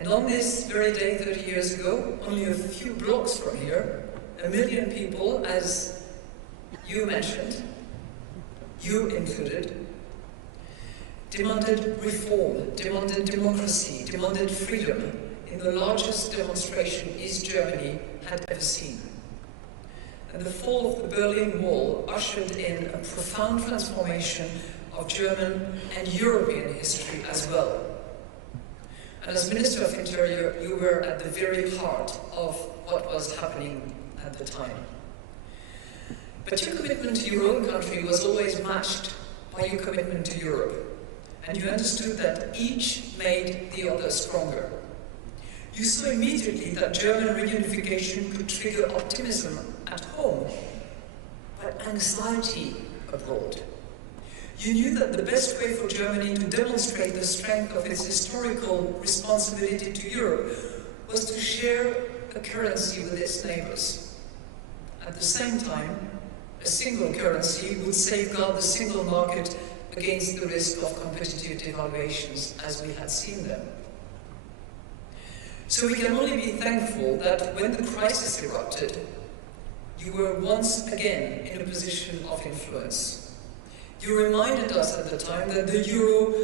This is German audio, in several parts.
And on this very day 30 years ago, only a few blocks from here, 1 million people, as you mentioned, you included, demanded reform, demanded democracy, demanded freedom in the largest demonstration East Germany had ever seen. And the fall of the Berlin Wall ushered in a profound transformation of German and European history as well. And as Minister of Interior, you were at the very heart of what was happening at the time. But your commitment to your own country was always matched by your commitment to Europe. And you understood that each made the other stronger. You saw immediately that German reunification could trigger optimism at home, but anxiety abroad. You knew that the best way for Germany to demonstrate the strength of its historical responsibility to Europe was to share a currency with its neighbors. At the same time, a single currency would safeguard the single market against the risk of competitive devaluations as we had seen them. So we can only be thankful that when the crisis erupted, you were once again in a position of influence. You reminded us at the time that the euro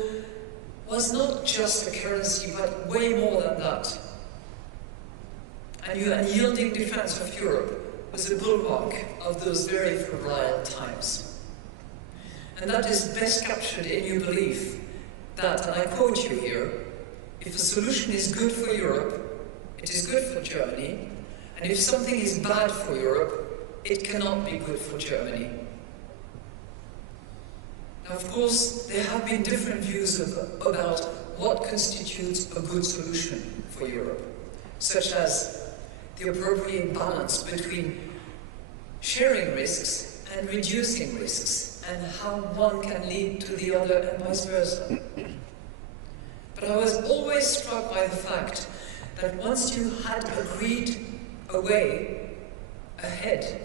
was not just a currency, but way more than that. And your unyielding defense of Europe was a bulwark of those very febrile times. And that is best captured in your belief that, and I quote you here, if a solution is good for Europe, it is good for Germany, and if something is bad for Europe, it cannot be good for Germany. Now, of course, there have been different views about what constitutes a good solution for Europe, such as the appropriate balance between sharing risks and reducing risks, and how one can lead to the other and vice versa. But I was always struck by the fact that once you had agreed a way ahead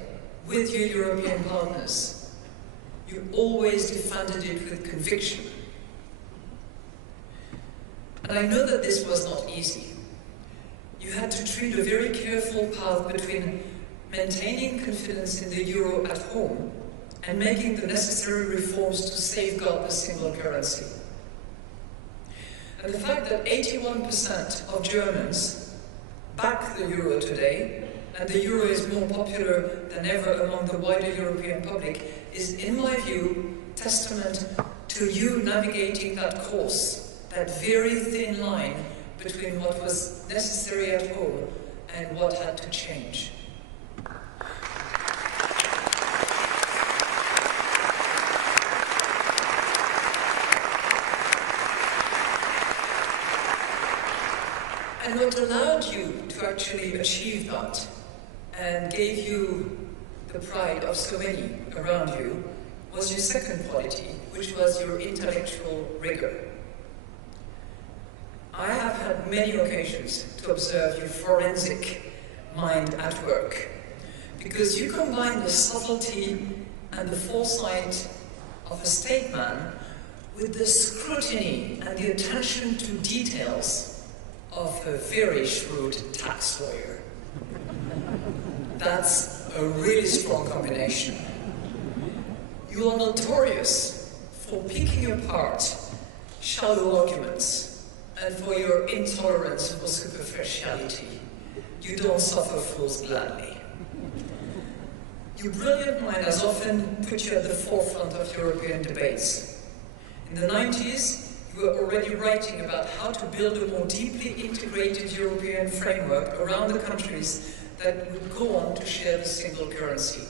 with your European partners, you always defended it with conviction. And I know that this was not easy. You had to treat a very careful path between maintaining confidence in the euro at home and making the necessary reforms to safeguard the single currency. And the fact that 81% of Germans back the euro today, and the euro is more popular than ever among the wider European public, is, in my view, testament to you navigating that course, that very thin line between what was necessary at home and what had to change. And what allowed you to actually achieve that and gave you the pride of so many around you was your second quality, which was your intellectual rigor. I have had many occasions to observe your forensic mind at work, because you combine the subtlety and the foresight of a statesman with the scrutiny and the attention to details of a very shrewd tax lawyer. That's a really strong combination. You are notorious for picking apart shallow arguments and for your intolerance for superficiality. You don't suffer fools gladly. Your brilliant mind has often put you at the forefront of European debates. In the 90s, you were already writing about how to build a more deeply integrated European framework around the countries that would go on to share the single currency.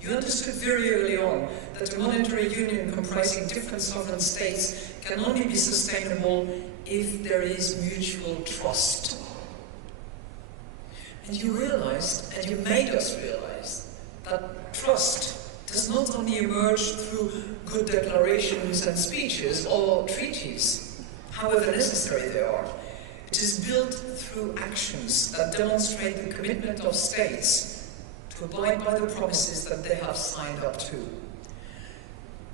You understood very early on that a monetary union comprising different sovereign states can only be sustainable if there is mutual trust. And you realized, and you made us realize, that trust does not only emerge through good declarations and speeches or treaties, however necessary they are. It is built through actions that demonstrate the commitment of states to abide by the promises that they have signed up to.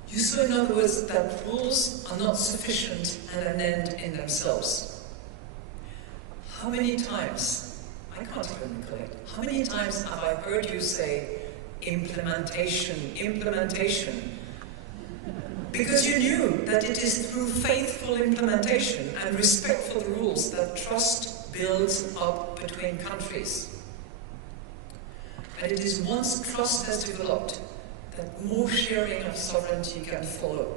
You saw, in other words, that rules are not sufficient and an end in themselves. How many times, I can't even recollect, how many times have I heard you say implementation, implementation? Because you knew that it is through faithful implementation and respect for the rules that trust builds up between countries. And it is once trust has developed that more sharing of sovereignty can follow,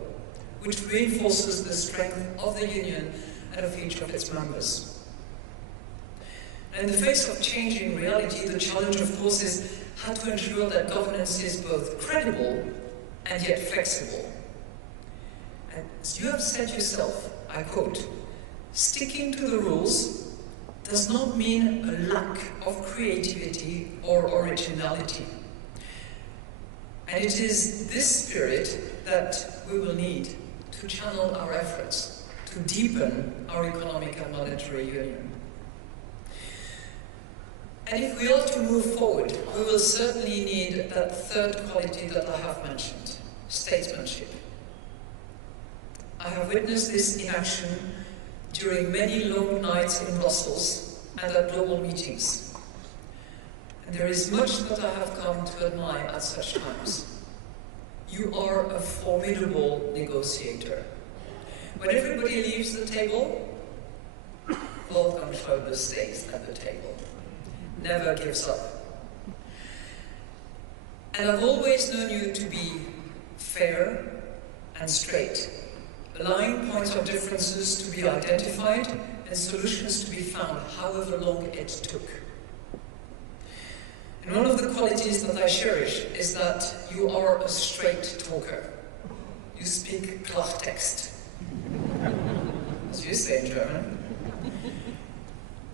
which reinforces the strength of the Union and of each of its members. And in the face of changing reality, the challenge, of course, is how to ensure that governance is both credible and yet flexible. And as you have said yourself, I quote, "Sticking to the rules does not mean a lack of creativity or originality." And it is this spirit that we will need to channel our efforts to deepen our economic and monetary union. And if we are to move forward, we will certainly need that third quality that I have mentioned, statesmanship. I have witnessed this in action during many long nights in Brussels and at global meetings. And there is much that I have come to admire at such times. You are a formidable negotiator. When everybody leaves the table, Wolfgang Schaeuble stays at the table, never gives up. And I've always known you to be fair and straight, allowing points of differences to be identified and solutions to be found, however long it took. And one of the qualities that I cherish is that you are a straight talker. You speak Klartext, as you say in German.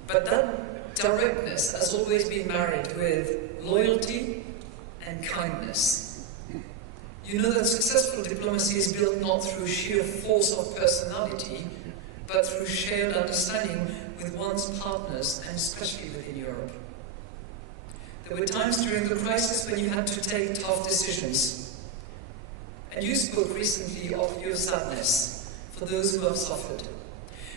But that directness has always been married with loyalty and kindness. You know that successful diplomacy is built not through sheer force of personality, but through shared understanding with one's partners, and especially within Europe. There were times during the crisis when you had to take tough decisions. And you spoke recently of your sadness for those who have suffered.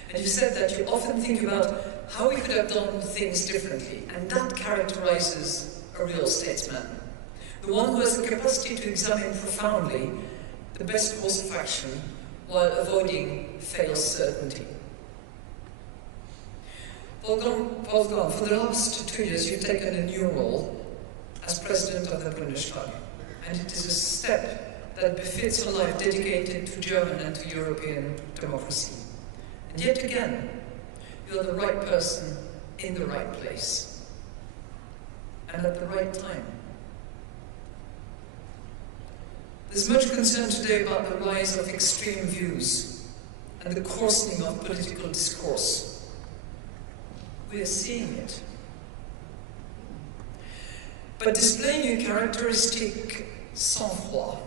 And you said that you often think about how we could have done things differently, and that characterizes a real statesman. The one who has the capacity to examine profoundly the best course of action while avoiding fatal certainty. Wolfgang, for the last 2 years you've taken a new role as President of the Bundestag, and it is a step that befits a life dedicated to German and to European democracy. And yet again, you're the right person in the right place, and at the right time. There's much concern today about the rise of extreme views and the coarsening of political discourse. We are seeing it. But displaying your characteristic sang-froid,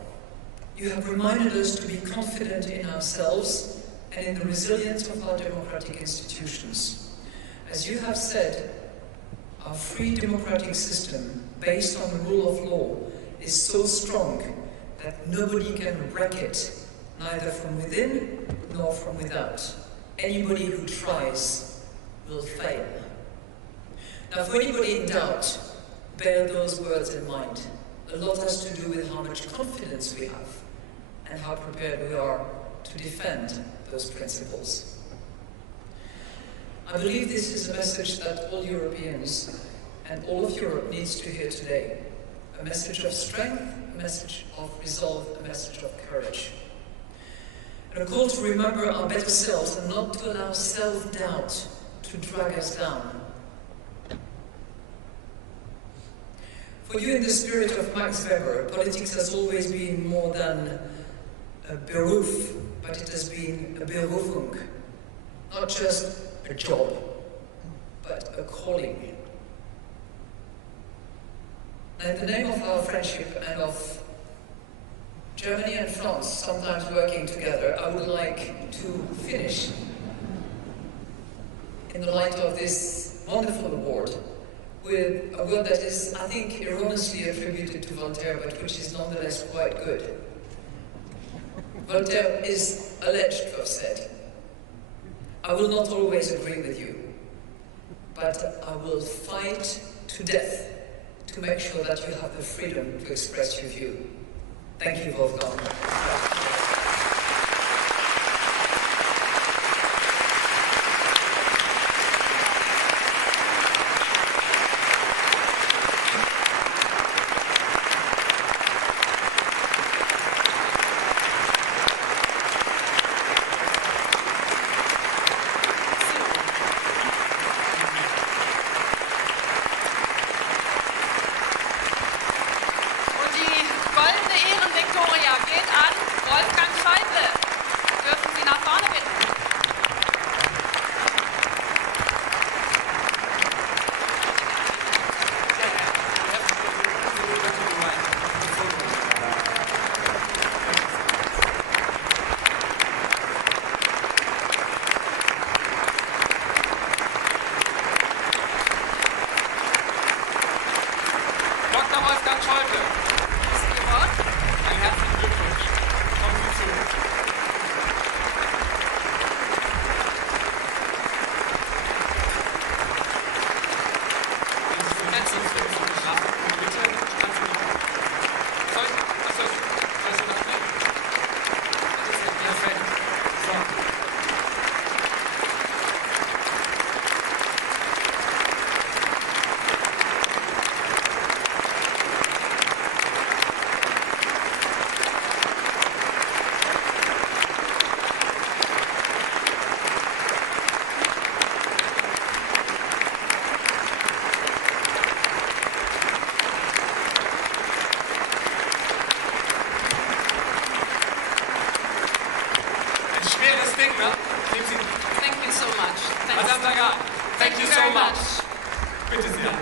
you have reminded us to be confident in ourselves and in the resilience of our democratic institutions. As you have said, our free democratic system, based on the rule of law, is so strong that nobody can wreck it, neither from within nor from without. Anybody who tries will fail. Now, for anybody in doubt, bear those words in mind. A lot has to do with how much confidence we have and how prepared we are to defend those principles. I believe this is a message that all Europeans and all of Europe needs to hear today. A message of strength, a message of resolve, a message of courage. And a call to remember our better selves and not to allow self-doubt to drag us down. For you, in the spirit of Max Weber, politics has always been more than a Beruf, but it has been a Berufung. Not just a job, but a calling. And in the name of our friendship and of Germany and France sometimes working together, I would like to finish in the light of this wonderful award with a word that is, I think, erroneously attributed to Voltaire, but which is nonetheless quite good. Voltaire is alleged to have said, "I will not always agree with you, but I will fight to death to make sure that you have the freedom to express your view. Thank you, Wolfgang. Geht an Wolfgang Schaeuble. Dürfen Sie nach vorne bitten. Dr. Wolfgang Schaeuble. Ist Ihr Wort? Herzlichen Glückwunsch. Kommen Sie zu. Setzen Sie sich geschafft. Bitte, tanzen Sie auf. Soll ich das nehmen? Perfekt. So. Schweres Ding, ne? Nehmen Sie. Thank you so much. Thanks. Madame Lagarde, thank you so very much. Bitte sehr.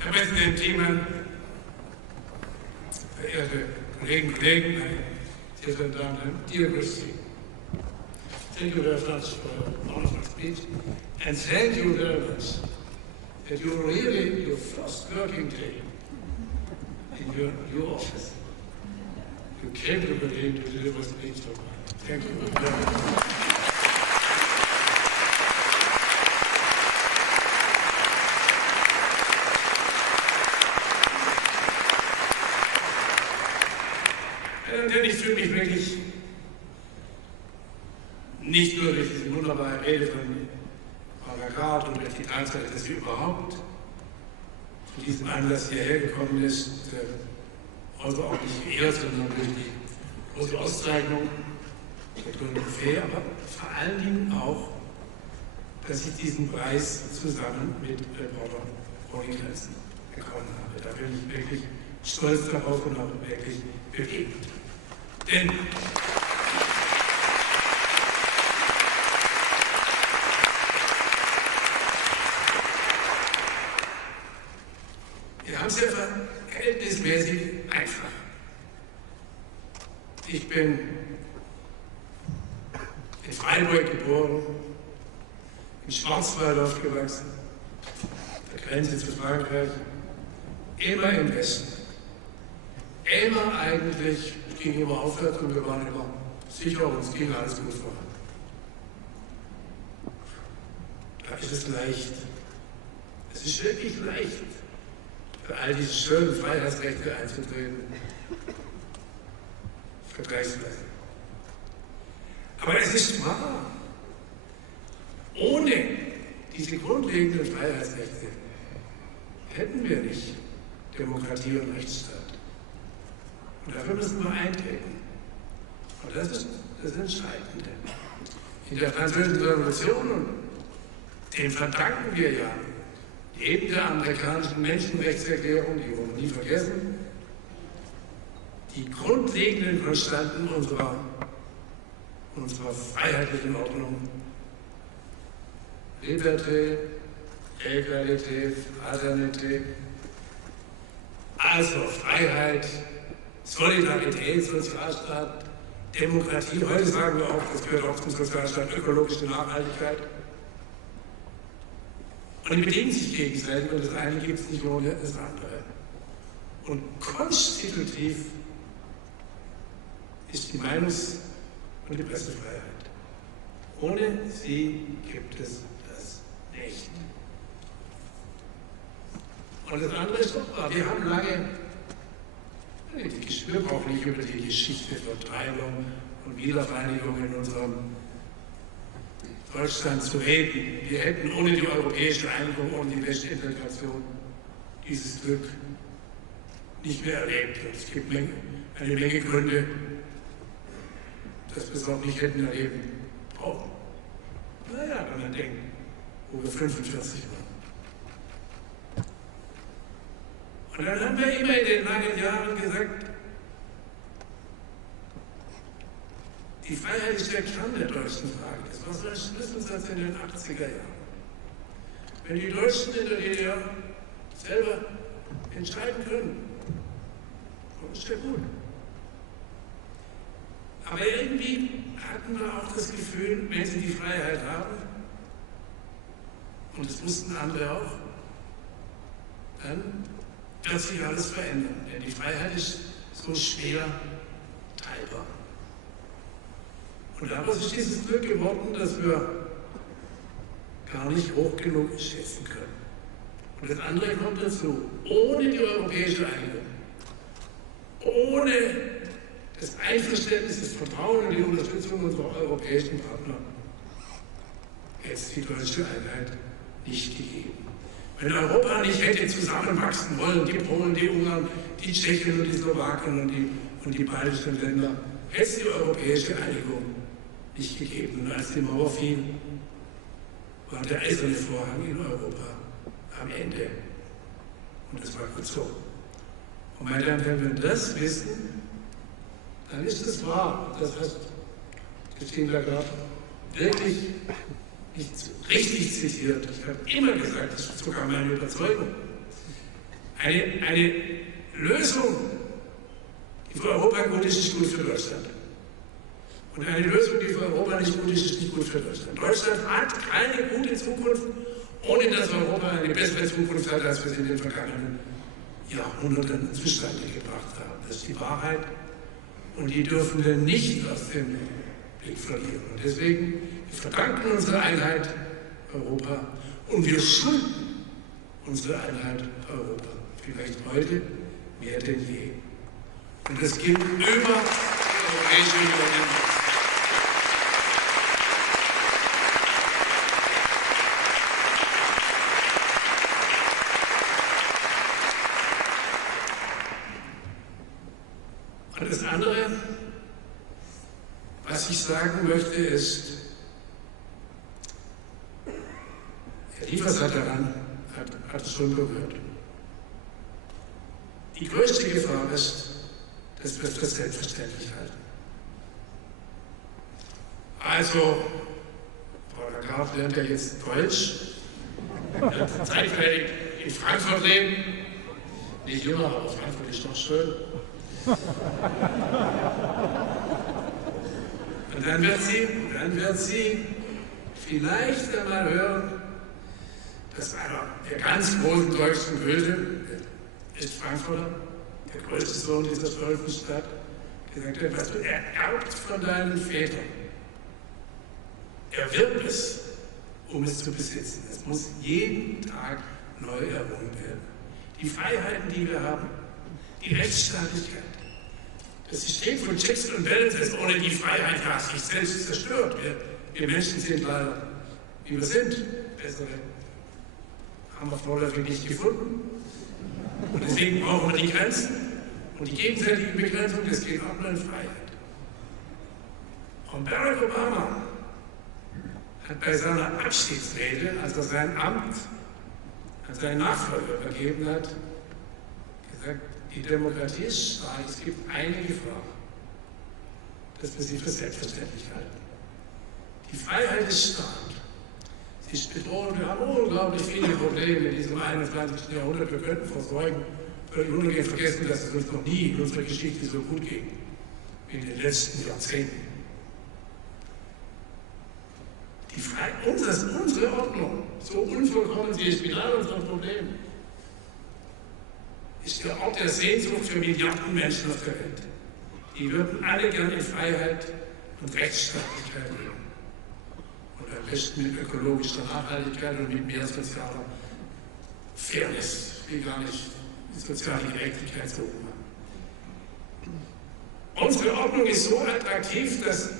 Herr Präsident Thieme, verehrte Kolleginnen und Kollegen, meine sehr verehrten Damen und Herren, dear Christine, thank you very much for your wonderful speech, and thank you very much that you're really your first working day in your new office. You came to Berlin to deliver a speech to mine. Thank you very much. Denn ich fühle mich wirklich nicht nur durch diese wunderbare Rede von Frau Lagarde und durch die Tatsache, dass sie überhaupt zu diesem Anlass hierher gekommen ist, außerordentlich geehrt, sondern durch die große Auszeichnung der Gründung Fair, aber vor allen Dingen auch, dass ich diesen Preis zusammen mit Reporter ohne Grenzen bekommen habe. Da bin ich wirklich stolz darauf und auch wirklich bewegt. Denn wir haben es ja verhältnismäßig einfach. Ich bin in Freiburg geboren, im Schwarzwald aufgewachsen, der Grenze zu Frankreich, immer im Westen. Immer eigentlich, es ging immer aufwärts und wir waren immer sicher, uns ging alles gut voran. Da ist es leicht. Es ist wirklich leicht, für all diese schönen Freiheitsrechte einzutreten. Vergleichsweise. Aber es ist wahr. Ohne diese grundlegenden Freiheitsrechte hätten wir nicht Demokratie und Rechtsstaat. Und dafür müssen wir eintreten. Und das ist das Entscheidende. In der Französischen Revolution, und dem verdanken wir ja neben der amerikanischen Menschenrechtserklärung, die wir nie vergessen, die grundlegenden Konstanten unserer freiheitlichen Ordnung. Liberté, Egalité, Fraternité, also Freiheit, Solidarität, Sozialstaat, Demokratie. Heute sagen wir auch, das gehört auch zum Sozialstaat, ökologische Nachhaltigkeit. Und die bedingen sich gegenseitig und das eine gibt es nicht ohne das andere. Und konstitutiv ist die Meinungs- und die Pressefreiheit. Ohne sie gibt es das nicht. Und das andere ist doch wahr. Wir haben lange, wir brauchen nicht über die Geschichte der Teilung und Wiedervereinigung in unserem Deutschland zu reden. Wir hätten ohne die europäische Einigung, ohne die Westintegration dieses Glück nicht mehr erlebt. Und es gibt eine Menge Gründe, dass wir es auch nicht hätten erleben brauchen. Naja, wenn man denkt, wo wir 45 waren. Und dann haben wir immer in den langen Jahren gesagt, die Freiheit ist der Kern der deutschen Frage. Das war so ein Schlüsselsatz in den 80er Jahren. Wenn die Deutschen in der DDR selber entscheiden können, dann ist ja gut. Aber irgendwie hatten wir auch das Gefühl, wenn sie die Freiheit haben, und das wussten andere auch, dann wird sich alles verändern. Denn die Freiheit ist so schwer teilbar. Und daraus ist dieses Glück geworden, dass wir gar nicht hoch genug schätzen können. Und das andere kommt dazu. Ohne die europäische Einigung, ohne das Einverständnis, das Vertrauen und die Unterstützung unserer europäischen Partner hätte es die deutsche Einheit nicht gegeben. Wenn Europa nicht hätte zusammenwachsen wollen, die Polen, die Ungarn, die Tschechen und die Slowaken und die baltischen Länder, hätte es die europäische Einigung nicht gegeben. Und als die Mauer fiel, war der eiserne Vorhang in Europa am Ende. Und das war gut so. Und meine Damen und Herren, wenn wir das wissen, dann ist es wahr. Das hat Christine Lagarde wirklich nicht richtig zitiert. Ich habe immer gesagt, das ist sogar meine Überzeugung. Eine Lösung, die für Europa gut ist, ist gut für Deutschland. Und eine Lösung, die für Europa nicht gut ist, ist nicht gut für Deutschland. Deutschland hat keine gute Zukunft, ohne dass Europa eine bessere Zukunft hat, als wir es in den vergangenen Jahrhunderten zustande gebracht haben. Das ist die Wahrheit. Und die dürfen wir nicht aus dem Blick verlieren. Und deswegen, wir verdanken unsere Einheit Europa und wir schulden unsere Einheit Europa. Vielleicht heute mehr denn je. Und das gilt über die Europäische Union. Und das andere, was ich sagen möchte, ist, Herr Liefers hat es schon berührt. Die größte Gefahr ist, dass wir es für selbstverständlich halten. Also, Frau Lagarde lernt ja jetzt Deutsch, wird zeitgleich in Frankfurt leben, nicht immer, aber Frankfurt ist doch schön. Und dann wird sie vielleicht einmal hören, dass einer der ganz großen deutschen Goethe, ist Frankfurter, der größte Sohn dieser stolzen Stadt, gesagt hat, was du ererbt von deinen Vätern, erwirb es, um es zu besitzen. Es muss jeden Tag neu errungen werden. Die Freiheiten, die wir haben, die Rechtsstaatlichkeit, das System von Checks und Balances, ohne die Freiheit ja sich selbst zerstört. Wir Menschen sind leider, wie wir sind, bessere haben wir vorläufig nicht gefunden. Und deswegen brauchen wir die Grenzen und die gegenseitige Begrenzung, das geht auch nur in Freiheit. Und Barack Obama hat bei seiner Abschiedsrede, als er sein Amt an seinen Nachfolger übergeben hat, gesagt, die Demokratie ist stark, es gibt eine Gefahr, dass wir sie für selbstverständlich halten. Die Freiheit ist stark. Sie ist bedroht. Wir haben unglaublich viele Probleme in diesem 21. Jahrhundert. Wir könnten völlig unumgehend vergessen, dass es uns noch nie in unserer Geschichte so gut ging wie in den letzten Jahrzehnten. Unsere Ordnung, so unvollkommen sie ist mit all unseren Problemen, ist der Ort der Sehnsucht für Milliarden Menschen auf der Welt. Die würden alle gern in Freiheit und Rechtsstaatlichkeit leben. Und am besten mit ökologischer Nachhaltigkeit und mit mehr sozialer Fairness, wie gar nicht die soziale Gerechtigkeit so machen. Unsere Ordnung ist so attraktiv, dass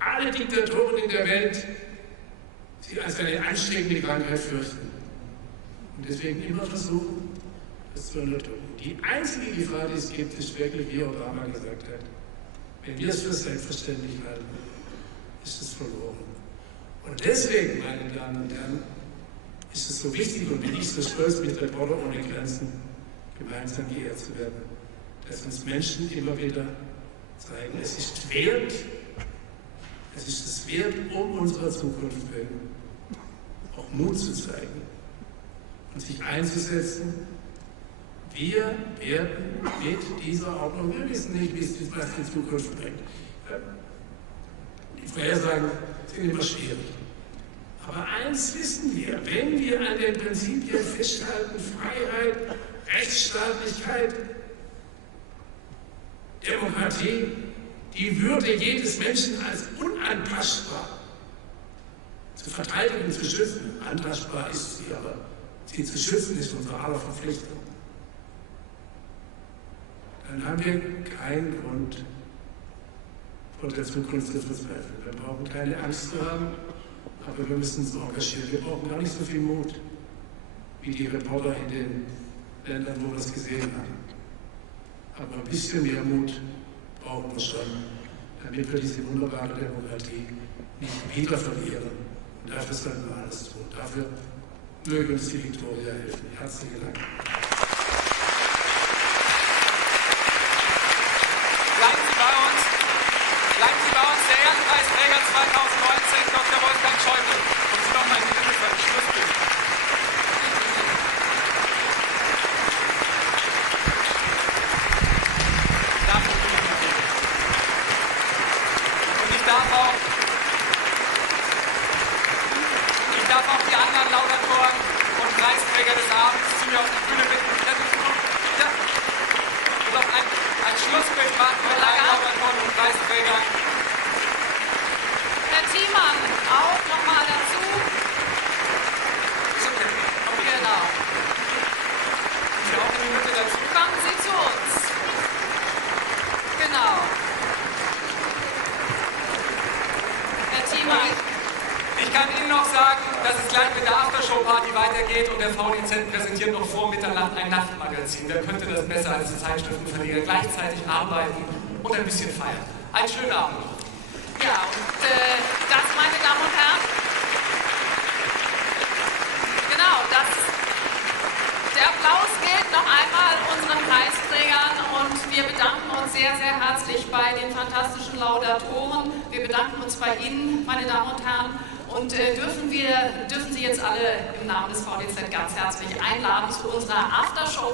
alle Diktatoren in der Welt sie als eine ansteckende Krankheit fürchten. Und deswegen immer versuchen, das zu unterdrücken. Die einzige Gefahr, die es gibt, ist wirklich, wie Obama gesagt hat, wenn wir es für selbstverständlich halten, ist es verloren. Und deswegen, meine Damen und Herren, ist es so wichtig und bin ich so stolz, mit Reporter ohne Grenzen gemeinsam geehrt zu werden, dass uns Menschen immer wieder zeigen, es ist es wert, um unserer Zukunft willen, auch Mut zu zeigen und sich einzusetzen. Wir werden mit dieser Ordnung, wir wissen nicht, was die Zukunft bringt. Die Vorhersagen sind immer schwierig. Aber eins wissen wir, wenn wir an den Prinzipien festhalten, Freiheit, Rechtsstaatlichkeit, Demokratie, die Würde jedes Menschen als unantastbar zu verteidigen und zu schützen. Antastbar ist sie, aber sie zu schützen ist unsere aller Verpflichtung. Dann haben wir keinen Grund, vor der Zukunft zu verzweifeln. Wir brauchen keine Angst zu haben, aber wir müssen uns engagieren. Wir brauchen gar nicht so viel Mut, wie die Reporter in den Ländern, wo wir es gesehen haben. Aber ein bisschen mehr Mut brauchen wir schon, damit wir diese wunderbare Demokratie nicht wieder verlieren. Und dafür sollten wir alles tun. Dafür möge uns die Viktoria helfen. Herzlichen Dank. Bleiben Sie bei uns, der Ehrenpreisträger 2019, Dr. Wolfgang Schaeuble. Und Sie noch mal in die Mitte für ein Schlussbild. Und ich darf auch die anderen Laudatoren und Preisträger des Abends zu mir auf die Bühne bitten. Ja. Und noch ein Schlussbild machen mit allen Laudatoren und Preisträgern. Herr Thiemann, auch nochmal dazu. Genau. Sie auch in die Mitte dazu. Kommen Sie zu uns. Genau. Herr Thiemann. Ich kann Ihnen noch sagen, dass es gleich mit der Aftershow-Party weitergeht und der VDZ präsentiert noch vor Mitternacht ein Nachtmagazin. Wer könnte das besser als die Zeitschriftenverleger gleichzeitig arbeiten und ein bisschen feiern? Einen schönen Abend. Ja, und das, meine Damen und Herren, genau, der Applaus gilt noch einmal unseren Preisträgern und wir bedanken uns sehr, sehr herzlich bei den fantastischen Laudatoren. Wir bedanken uns bei Ihnen, meine Damen und Herren, und dürfen Sie jetzt alle im Namen des VDZ ganz herzlich einladen zu unserer Aftershow.